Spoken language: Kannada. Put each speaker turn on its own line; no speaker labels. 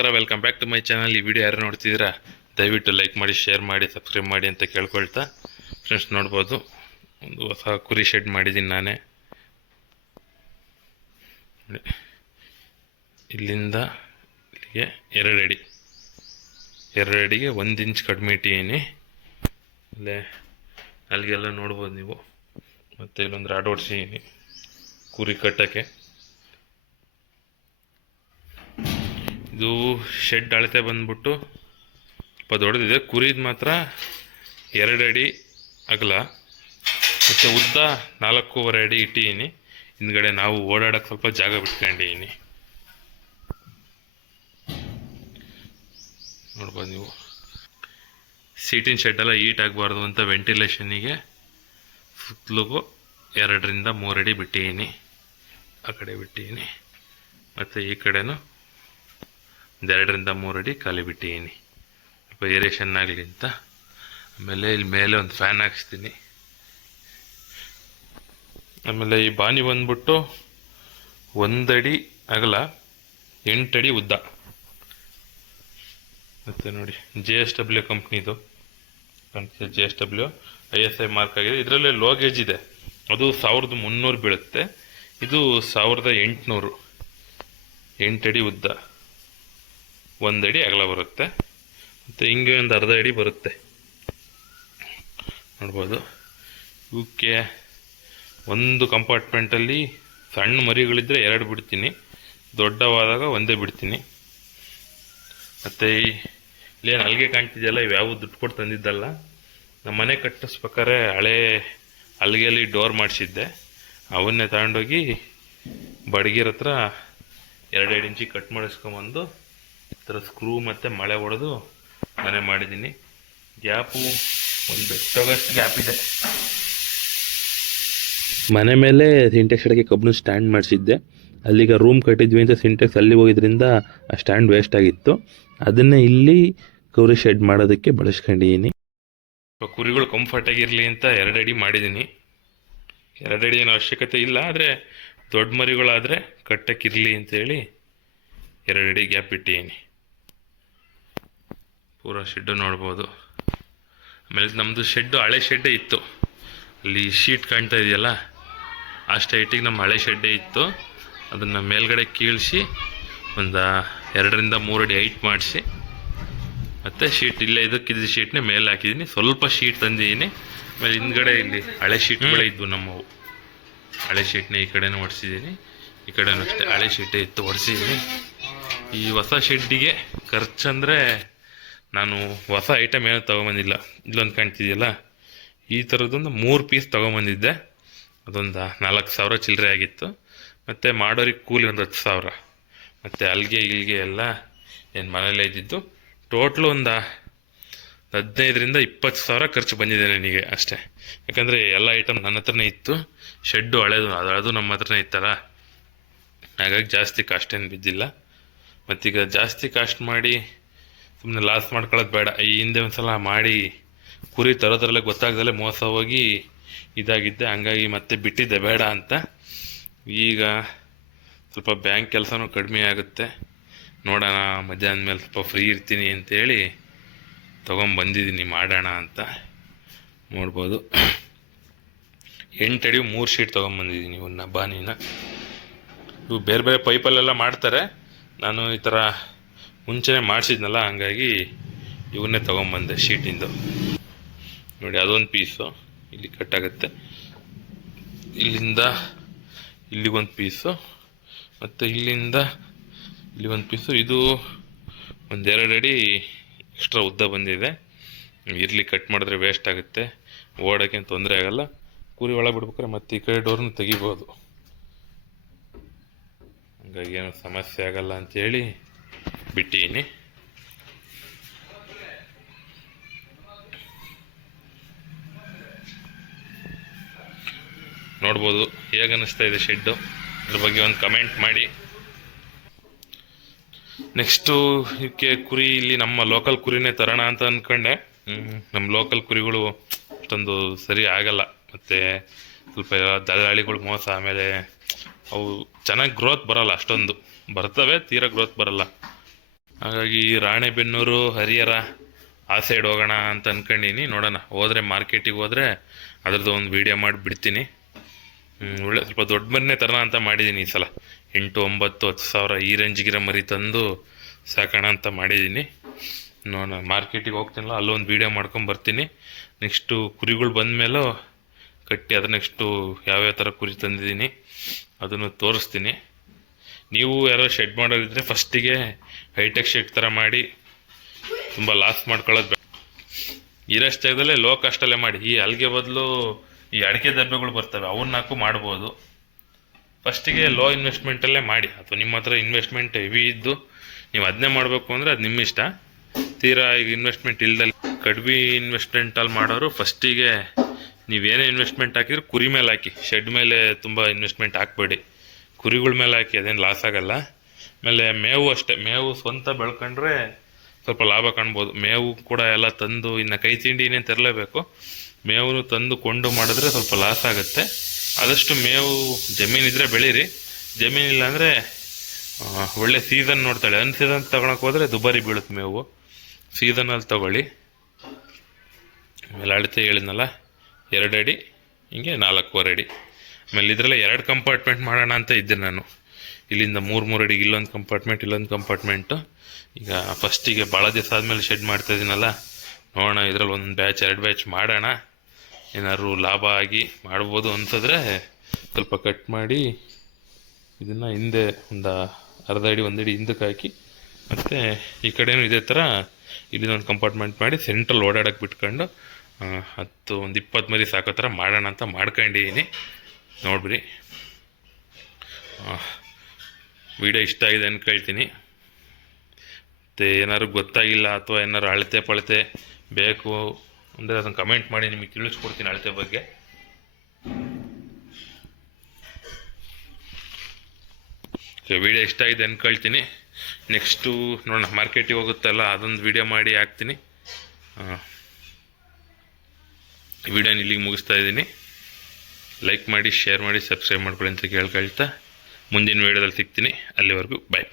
ನಮಸ್ಕಾರ welcome back to my channel ಈ ವಿಡಿಯೋ ಯಾರು ನೋಡ್ತಿದ್ದೀರಾ, ದಯವಿಟ್ಟು ಲೈಕ್ ಮಾಡಿ ಶೇರ್ ಮಾಡಿ ಸಬ್ಸ್ಕ್ರೈಬ್ ಮಾಡಿ ಅಂತ ಕೇಳ್ಕೊಳ್ತಾ ಫ್ರೆಂಡ್ಸ್ ನೋಡ್ಬೋದು. ಒಂದು ಹೊಸ ಕುರಿ ಶೆಡ್ ಮಾಡಿದ್ದೀನಿ ನಾನೇ. ಇಲ್ಲಿಂದ ಇಲ್ಲಿಗೆ ಎರಡು ಅಡಿ. ಎರಡು ಅಡಿಗೆ ಒಂದು ಇಂಚ್ ಕಡಿಮೆ ಇಟ್ಟಿದ್ದೀನಿ. ಅಲ್ಲೇ ಅಲ್ಲಿಗೆಲ್ಲ ನೋಡ್ಬೋದು ನೀವು. ಮತ್ತು ಇಲ್ಲೊಂದು ರಾಡ್ ಓಡಿಸಿದ್ದೀನಿ ಕುರಿ ಕಟ್ಟೋಕ್ಕೆ. ಇದು ಶೆಡ್ ಅಳತೆ ಬಂದ್ಬಿಟ್ಟು ಸ್ವಲ್ಪ ದೊಡ್ಡದಿದೆ ಕುರಿದು ಮಾತ್ರ ಎರಡು ಅಡಿ ಅಗಲ. ಮತ್ತು ಉದ್ದ ನಾಲ್ಕೂವರೆ ಅಡಿ ಇಟ್ಟಿದ್ದೀನಿ ಹಿಂದ್ಗಡೆ ನಾವು ಓಡಾಡಕ್ಕೆ ಸ್ವಲ್ಪ ಜಾಗ ಬಿಟ್ಕೊಂಡಿದ್ದೀನಿ ನೋಡ್ಬೋದು ನೀವು. ಸೀಟಿನ ಶೆಡ್ಡೆಲ್ಲ ಈಟ್ ಆಗಬಾರ್ದು ಅಂತ ವೆಂಟಿಲೇಷನಿಗೆ ಸುತ್ತಲೂ ಎರಡರಿಂದ ಮೂರಡಿ ಬಿಟ್ಟಿದ್ದೀನಿ ಆ ಕಡೆ ಬಿಟ್ಟಿದ್ದೀನಿ ಮತ್ತು ಈ ಕಡೆನೂ ಒಂದು ಎರಡರಿಂದ ಮೂರು ಅಡಿ ಖಾಲಿ ಬಿಟ್ಟಿದ್ದೀನಿ. ಸ್ವಲ್ಪ ಏರಿಯೇಷನ್ ಆಗಲಿ ಅಂತ. ಆಮೇಲೆ ಇಲ್ಲಿ ಮೇಲೆ ಒಂದು ಫ್ಯಾನ್ ಹಾಕ್ಸ್ತೀನಿ. ಆಮೇಲೆ ಈ ಬಾನಿ ಬಂದ್ಬಿಟ್ಟು ಒಂದಡಿ ಅಗಲ, ಎಂಟಡಿ ಉದ್ದ. ಮತ್ತೆ ನೋಡಿ ಜೆ ಎಸ್ ಡಬ್ಲ್ಯೂ ಕಂಪ್ನಿದು J S W I S I mark ಆಗಿದೆ. ಇದರಲ್ಲಿ ಲೋಗೇಜ್ ಇದೆ. ಅದು ಸಾವಿರದ ಮುನ್ನೂರು ಬೀಳುತ್ತೆ. ಇದು ಸಾವಿರದ ಎಂಟುನೂರು. ಎಂಟಡಿ ಉದ್ದ. ಒಂದಡಿ ಅಗಲ ಬರುತ್ತೆ. ಮತ್ತು ಹಿಂಗೆ ಒಂದು ಅರ್ಧ ಅಡಿ ಬರುತ್ತೆ. ನೋಡ್ಬೋದು. ಇವಕ್ಕೆ ಒಂದು ಕಂಪಾರ್ಟ್ಮೆಂಟಲ್ಲಿ ಸಣ್ಣ ಮರಿಗಳಿದ್ದರೆ ಎರಡು ಬಿಡ್ತೀನಿ. ದೊಡ್ಡವಾದಾಗ ಒಂದೇ ಬಿಡ್ತೀನಿ. ಮತ್ತು ಇಲ್ಲೇನು ಅಲ್ಲಿಗೆ ಕಾಣ್ತಿದೆಯಲ್ಲ ಯಾವ ದುಡ್ಡು ಕೊಟ್ಟು ತಂದಿದ್ದಲ್ಲ. ನಮ್ಮ ಮನೆ ಕಟ್ಟಿಸ್ಬೇಕಾದ್ರೆ ಹಳೆ ಅಲ್ಲಿಗೆಯಲ್ಲಿ ಡೋರ್ ಮಾಡಿಸಿದ್ದೆ. ಅವನ್ನೇ ತಗೊಂಡೋಗಿ ಬಡಗಿರ ಹತ್ರ ಎರಡೆರಡು ಇಂಚಿಗೆ ಕಟ್ ಮಾಡಿಸ್ಕೊಂಬಂದು ಈ ಥರ ಸ್ಕ್ರೂ ಮತ್ತು ಮಳೆ ಹೊಡೆದು ಮನೆ ಮಾಡಿದ್ದೀನಿ. ಗ್ಯಾಪು ಒಂದು ಬೆಟ್ಟಗಷ್ಟು ಗ್ಯಾಪ್ ಇದೆ. ಮನೆ ಮೇಲೆ ಸಿಂಟೆಕ್ಸ್ ಇಡೋಕ್ಕೆ ಕಬ್ಬನ್ನು ಸ್ಟ್ಯಾಂಡ್ ಮಾಡಿಸಿದ್ದೆ. ಅಲ್ಲಿಗೆ ರೂಮ್ ಕಟ್ಟಿದ್ವಿ ಅಂತ ಸಿಂಟೆಕ್ಸ್ ಅಲ್ಲಿ ಹೋಗಿದ್ರಿಂದ ಆ ಸ್ಟ್ಯಾಂಡ್ ವೇಸ್ಟ್ ಆಗಿತ್ತು. ಅದನ್ನೇ ಇಲ್ಲಿ ಕವರಿ ಶೆಡ್ ಮಾಡೋದಕ್ಕೆ ಬಳಸ್ಕೊಂಡಿದ್ದೀನಿ. ಕುರಿಗಳು ಕಂಫರ್ಟ್ ಆಗಿರಲಿ ಅಂತ ಎರಡಡಿ ಅಡಿ ಮಾಡಿದ್ದೀನಿ. ಎರಡು ಅಡಿ ಏನು ಅವಶ್ಯಕತೆ ಇಲ್ಲ ಆದರೆ ದೊಡ್ಡ ಮರಿಗಳಾದರೆ ಕಟ್ಟಕ್ಕಿರಲಿ ಅಂತೇಳಿ ಎರಡು ಅಡಿ ಗ್ಯಾಪ್ ಇಟ್ಟಿದ್ದೀನಿ. ಪೂರ ಶೆಡ್ಡು ನೋಡ್ಬೋದು. ಆಮೇಲೆ ನಮ್ಮದು ಶೆಡ್ಡು ಹಳೆ ಶೆಡ್ಡೇ ಇತ್ತು. ಅಲ್ಲಿ ಶೀಟ್ ಕಾಣ್ತಾ ಇದೆಯಲ್ಲ, ಆ ಹೈಟಿಗೆ ನಮ್ಮ ಹಳೆ ಶೆಡ್ಡೇ ಇತ್ತು. ಅದನ್ನು ಮೇಲ್ಗಡೆ ಕೀಳಿಸಿ, ಒಂದು ಎರಡರಿಂದ ಮೂರು ಅಡಿ ಹೈಟ್ ಮಾಡಿಸಿ, ಮತ್ತು ಶೀಟ್ ಇಲ್ಲೇ ಇದಕ್ಕಿದ್ದ ಶೀಟ್ನೇ ಮೇಲೆ ಹಾಕಿದ್ದೀನಿ. ಸ್ವಲ್ಪ ಶೀಟ್ ತಂದಿದ್ದೀನಿ. ಆಮೇಲೆ ಹಿಂದ್ಗಡೆ ಇಲ್ಲಿ ಹಳೆ ಶೀಟ್ಗಳೇ ಇದ್ವು ನಮ್ಮವು. ಹಳೆ ಶೀಟ್ನೇ ಈ ಕಡೆನೂ ಹೊಡ್ಸಿದ್ದೀನಿ ಈ ಕಡೆನೂ ಅಷ್ಟೇ. ಹಳೆ ಶೀಟೇ ಇತ್ತು ಹೊಡ್ಸಿದ್ದೀನಿ ಈ ಹೊಸ ಶೆಡ್ಡಿಗೆ ಖರ್ಚಂದರೆ ನಾನು ಹೊಸ ಐಟಮ್ ಏನೂ ತೊಗೊಂಬಂದಿಲ್ಲ. ಇಲ್ಲೊಂದು ಕಾಣ್ತಿದೆಯಲ್ಲ? ಈ ಥರದ್ದೊಂದು ಮೂರು ಪೀಸ್ ತೊಗೊಂಬಂದಿದ್ದೆ. ಅದೊಂದು ನಾಲ್ಕು ಸಾವಿರ ಚಿಲ್ಲರೆ ಆಗಿತ್ತು. ಮತ್ತು ಮಾಡೋರಿಗೆ ಕೂಲಿ ಒಂದು ಹತ್ತು ಸಾವಿರ. ಮತ್ತು ಅಲ್ಲಿಗೆ ಇಲ್ಲಿಗೆ ಎಲ್ಲ ಏನು ಮನೇಲೇ ಇದ್ದಿದ್ದು. ಟೋಟ್ಲು ಒಂದು ಹದಿನೈದರಿಂದ ಇಪ್ಪತ್ತು ಸಾವಿರ ಖರ್ಚು ಬಂದಿದೆ ನನಗೆ ಅಷ್ಟೇ. ಯಾಕಂದರೆ ಎಲ್ಲ ಐಟಮ್ ನನ್ನ ಹತ್ರನೇ ಇತ್ತು. ಶೆಡ್ಡು ಹಳೆದು, ಅದು ಹಳೆದು ನಮ್ಮ ಹತ್ರನೇ ಇತ್ತಲ್ಲ? ಹಾಗಾಗಿ ಜಾಸ್ತಿ ಕಾಸ್ಟ್ ಏನು ಬಿದ್ದಿಲ್ಲ. ಮತ್ತೀಗ ಜಾಸ್ತಿ ಕಾಸ್ಟ್ ಮಾಡಿ ಸುಮ್ಮನೆ ಲಾಸ್ ಮಾಡ್ಕೊಳ್ಳೋದು ಬೇಡ. ಈ ಹಿಂದೆ ಒಂದು ಸಲ ಮಾಡಿ ಕುರಿ ತರೋದ್ರಲ್ಲೇ ಗೊತ್ತಾಗ್ದಲ್ಲೇ ಮೋಸ ಹೋಗಿ ಇದಾಗಿದ್ದೆ. ಹಂಗಾಗಿ ಮತ್ತೆ ಬಿಟ್ಟಿದ್ದೆ. ಬೇಡ ಅಂತ. ಈಗ ಸ್ವಲ್ಪ ಬ್ಯಾಂಕ್ ಕೆಲಸನೂ ಕಡಿಮೆ ಆಗುತ್ತೆ. ನೋಡೋಣ, ಮಧ್ಯಾಹ್ನ ಮೇಲೆ ಸ್ವಲ್ಪ ಫ್ರೀ ಇರ್ತೀನಿ ಅಂತೇಳಿ ತೊಗೊಂಬಂದಿದ್ದೀನಿ. ಮಾಡೋಣ ಅಂತ ನೋಡ್ಬೋದು. ಎಂಟು ಅಡಿ ಮೂರು ಶೀಟ್ ತೊಗೊಂಬಂದಿದ್ದೀನಿ ಇವನ್ನ ಬಾನಿನ. ಇವು ಬೇರೆ ಬೇರೆ ಪೈಪಲ್ಲೆಲ್ಲ ಮಾಡ್ತಾರೆ. ನಾನು ಈ ಥರ ಮುಂಚೆನೇ ಮಾಡಿಸಿದ್ನಲ್ಲ, ಹಂಗಾಗಿ ಇವನ್ನೇ ತೊಗೊಂಬಂದೆ ಶೀಟಿಂದು. ನೋಡಿ, ಅದೊಂದು ಪೀಸು. ಇಲ್ಲಿ ಕಟ್ಟಾಗುತ್ತೆ ಇಲ್ಲಿಂದ ಇಲ್ಲಿಗೊಂದು ಪೀಸು. ಮತ್ತು ಇಲ್ಲಿಂದ ಇಲ್ಲಿ ಒಂದು ಪೀಸು. ಇದು ಒಂದೆರಡು ಅಡಿ ಎಕ್ಸ್ಟ್ರಾ ಉದ್ದ ಬಂದಿದೆ. ಇರಲಿ ಕಟ್ ಮಾಡಿದ್ರೆ ವೇಸ್ಟ್ ಆಗುತ್ತೆ. ಓಡೋಕ್ಕೆ ತೊಂದರೆ ಆಗೋಲ್ಲ. ಕುರಿ ಒಳಗೆ ಬಿಡ್ಬೇಕಾರೆ ಮತ್ತೆ ಈ ಕಡೆ ಡೋರ್ನ ತೆಗಿಬೋದು. ಹಂಗಾಗಿ ಏನು ಸಮಸ್ಯೆ ಆಗಲ್ಲ ಅಂತೇಳಿ ಬಿಟ್ಟೀನಿ ನೋಡ್ಬೋದು ಹೇಗೆ ಅನ್ನಿಸ್ತಾ ಇದೆ ಶೆಡ್ಡು ಅದ್ರ ಬಗ್ಗೆ ಒಂದು ಕಮೆಂಟ್ ಮಾಡಿ. ನೆಕ್ಸ್ಟು ಇದಕ್ಕೆ ಕುರಿ ಇಲ್ಲಿ ನಮ್ಮ ಲೋಕಲ್ ಕುರಿನೇ ತರೋಣ ಅಂತ ಅಂದ್ಕೊಂಡೆ ನಮ್ಮ ಲೋಕಲ್ ಕುರಿಗಳು ಅಷ್ಟೊಂದು ಸರಿ ಆಗಲ್ಲ. ಮತ್ತು ಸ್ವಲ್ಪ ದಲ್ಲಾಳಿಗಳು ಮೋಸ, ಆಮೇಲೆ ಅವು ಚೆನ್ನಾಗಿ ಗ್ರೋತ್ ಬರಲ್ಲ ಅಷ್ಟೊಂದು. ಬರ್ತವೆ, ತೀರ ಗ್ರೋತ್ ಬರಲ್ಲ. ಹಾಗಾಗಿ ರಾಣೆಬೆನ್ನೂರು, ಹರಿಹರ ಆ ಸೈಡ್ ಹೋಗೋಣ ಅಂತ ಅನ್ಕೊಂಡಿನಿ. ನೋಡೋಣ, ಹೋದರೆ ಮಾರ್ಕೆಟಿಗೆ ಹೋದ್ರೆ ಅದ್ರದ್ದು ಒಂದು ವೀಡಿಯೋ ಮಾಡಿ ಬಿಡ್ತೀನಿ ಒಳ್ಳೆ ಸ್ವಲ್ಪ ದೊಡ್ಡ ಮರಿನೇ ತರೋಣ ಅಂತ ಮಾಡಿದ್ದೀನಿ ಈ ಸಲ. ಎಂಟು, ಒಂಬತ್ತು, ಹತ್ತು ಸಾವಿರ ಈ ರೇಂಜ್ಗಿರ ಮರಿ ತಂದು ಸಾಕೋಣ ಅಂತ ಮಾಡಿದ್ದೀನಿ ನೋಡೋಣ, ಮಾರ್ಕೆಟಿಗೆ ಹೋಗ್ತೀನಲ್ಲ, ಅಲ್ಲೊಂದು ವೀಡಿಯೋ ಮಾಡ್ಕೊಂಡು ಬರ್ತೀನಿ ನೆಕ್ಸ್ಟು ಕುರಿಗಳು ಬಂದಮೇಲೂ ಕಟ್ಟಿ ಅದು ನೆಕ್ಸ್ಟು ಯಾವ್ಯಾವ ಥರ ಕುರಿ ತಂದಿದ್ದೀನಿ ಅದನ್ನು ತೋರಿಸ್ತೀನಿ. ನೀವು ಯಾರೋ ಶೆಡ್ ಮಾಡೋದಿದ್ರೆ ಫಸ್ಟಿಗೆ ಹೈಟೆಕ್ ಶೆಡ್ ಥರ ಮಾಡಿ ತುಂಬ ಲಾಸ್ ಮಾಡ್ಕೊಳ್ಳೋದು ಬೇಡ. ಇರೋಷ್ಟು ಜಾಗದಲ್ಲೇ ಲೋ ಕಾಸ್ಟಲ್ಲೇ ಮಾಡಿ. ಈ ಅಲ್ಗೆ ಬದಲು ಈ ಅಡಿಕೆ ದಬ್ಬೆಗಳು ಬರ್ತವೆ, ಅವನ್ನ ಹಾಕು ಮಾಡ್ಬೋದು. ಫಸ್ಟಿಗೆ ಲೋ ಇನ್ವೆಸ್ಟ್ಮೆಂಟಲ್ಲೇ ಮಾಡಿ. ಅಥವಾ ನಿಮ್ಮ ಹತ್ರ ಇನ್ವೆಸ್ಟ್ಮೆಂಟ್ ಹೆವಿ ಇದ್ದು ನೀವು ಅದನ್ನೇ ಮಾಡಬೇಕು ಅಂದರೆ ಅದು ನಿಮ್ಮ ಇಷ್ಟ ತೀರಾ ಈಗ ಇನ್ವೆಸ್ಟ್ಮೆಂಟ್ ಇಲ್ದಲ್ಲಿ ಕಡಿಮೆ ಇನ್ವೆಸ್ಟ್ಮೆಂಟಲ್ಲಿ ಮಾಡೋರು ಫಸ್ಟಿಗೆ ನೀವೇನೇ ಇನ್ವೆಸ್ಟ್ಮೆಂಟ್ ಹಾಕಿದ್ರೆ ಕುರಿ ಮೇಲೆ ಹಾಕಿ ಶೆಡ್ ಮೇಲೆ ತುಂಬ ಇನ್ವೆಸ್ಟ್ಮೆಂಟ್ ಹಾಕಬೇಡಿ. ಕುರಿಗಳ ಮೇಲೆ ಹಾಕಿ ಅದೇನು ಲಾಸ್ ಆಗಲ್ಲ. ಆಮೇಲೆ ಮೇವು ಅಷ್ಟೇ, ಮೇವು ಸ್ವಂತ ಬೆಳ್ಕೊಂಡ್ರೆ ಸ್ವಲ್ಪ ಲಾಭ ಕಾಣ್ಬೋದು. ಮೇವು ಕೂಡ ಎಲ್ಲ ತಂದು ಇನ್ನು ಕೈ ತಿಂಡಿ ಇನ್ನೇನು ತರಲೇಬೇಕು. ಮೇವು ತಂದು ಕೊಂಡು ಮಾಡಿದ್ರೆ ಸ್ವಲ್ಪ ಲಾಸ್ ಆಗುತ್ತೆ. ಆದಷ್ಟು ಮೇವು ಜಮೀನಿದ್ರೆ ಬೆಳೀರಿ. ಜಮೀನಿಲ್ಲ ಅಂದರೆ ಒಳ್ಳೆ ಸೀಸನ್ ನೋಡ್ತಾಳೆ. ಅನ್ ಸೀಸನ್ ತಗೊಳಕ್ ಹೋದರೆ ದುಬಾರಿ ಬೀಳುತ್ತೆ ಮೇವು. ಸೀಸನಲ್ಲಿ ತಗೊಳ್ಳಿ. ಆಮೇಲೆ ಅಳತೆ ಹೇಳಿದ್ನಲ್ಲ? ಎರಡು ಅಡಿ ಹಿಂಗೆ ನಾಲ್ಕೂವರೆ ಅಡಿ ಆಮೇಲೆ ಇದರಲ್ಲೇ ಎರಡು ಕಂಪಾರ್ಟ್ಮೆಂಟ್ ಮಾಡೋಣ ಅಂತ ಇದ್ದೆ ನಾನು. ಇಲ್ಲಿಂದ ಮೂರು ಮೂರು ಅಡಿಗೆ ಇಲ್ಲೊಂದು ಕಂಪಾರ್ಟ್ಮೆಂಟ್ ಇಲ್ಲೊಂದು ಕಂಪಾರ್ಟ್ಮೆಂಟು ಈಗ ಫಸ್ಟಿಗೆ ಭಾಳ ದಿವಸ ಆದಮೇಲೆ ಶೆಡ್ ಮಾಡ್ತಾ ಇದ್ದೀನಲ್ಲ ನೋಡೋಣ, ಇದರಲ್ಲಿ ಒಂದು ಬ್ಯಾಚ್ ಎರಡು ಬ್ಯಾಚ್ ಮಾಡೋಣ. ಏನಾದ್ರು ಲಾಭ ಆಗಿ ಮಾಡ್ಬೋದು ಅಂತಂದರೆ ಸ್ವಲ್ಪ ಕಟ್ ಮಾಡಿ ಇದನ್ನು ಹಿಂದೆ ಒಂದು ಅರ್ಧ ಅಡಿ ಒಂದು ಅಡಿ ಹಿಂದಕ್ಕೆ ಹಾಕಿ ಮತ್ತು ಈ ಕಡೆಯೂ ಇದೇ ಥರ ಇಲ್ಲಿಂದೊಂದು ಕಂಪಾರ್ಟ್ಮೆಂಟ್ ಮಾಡಿ ಸೆಂಟ್ರಲ್ ಓಡಾಡೋಕ್ಕೆ ಬಿಟ್ಕೊಂಡು ಹತ್ತು, ಒಂದು ಇಪ್ಪತ್ತು ಮರಿ ಸಾಕೋ ಥರ ಮಾಡೋಣ ಅಂತ ಮಾಡ್ಕೊಂಡಿದ್ದೀನಿ. ನೋಡ್ಬಿಡಿ. ವಿಡಿಯೋ ಇಷ್ಟ ಆಗಿದೆ ಅಂದ್ಕೇಳ್ತೀನಿ ಮತ್ತು ಏನಾದ್ರು ಗೊತ್ತಾಗಿಲ್ಲ ಅಥವಾ ಏನಾದ್ರು ಅಳತೆ ಪಳತೆ ಬೇಕು ಅಂದರೆ ಅದನ್ನು ಕಮೆಂಟ್ ಮಾಡಿ ನಿಮಗೆ ತಿಳಿಸ್ಕೊಡ್ತೀನಿ ಅಳತೆ ಬಗ್ಗೆ. ವಿಡಿಯೋ ಇಷ್ಟ ಆಗಿದೆ ಅಂದ್ಕೊಳ್ತೀನಿ ನೆಕ್ಸ್ಟು ನೋಡೋಣ ಮಾರ್ಕೆಟಿಗೆ ಹೋಗುತ್ತಲ್ಲ, ಅದೊಂದು ವಿಡಿಯೋ ಮಾಡಿ ಹಾಕ್ತೀನಿ. ವಿಡಿಯೋನ ಇಲ್ಲಿಗೆ ಮುಗಿಸ್ತಾ ಇದ್ದೀನಿ. ಲೈಕ್ ಮಾಡಿ ಶೇರ್ ಮಾಡಿ ಸಬ್ಸ್ಕ್ರೈಬ್ ಮಾಡ್ಕೊಳ್ಳಿ ಅಂತ ಕೇಳ್ಕೊಳ್ತಾ ಮುಂದಿನ ವಿಡಿಯೋದಲ್ಲಿ ಸಿಗ್ತೀನಿ. ಅಲ್ಲಿವರೆಗೂ ಬಾಯ್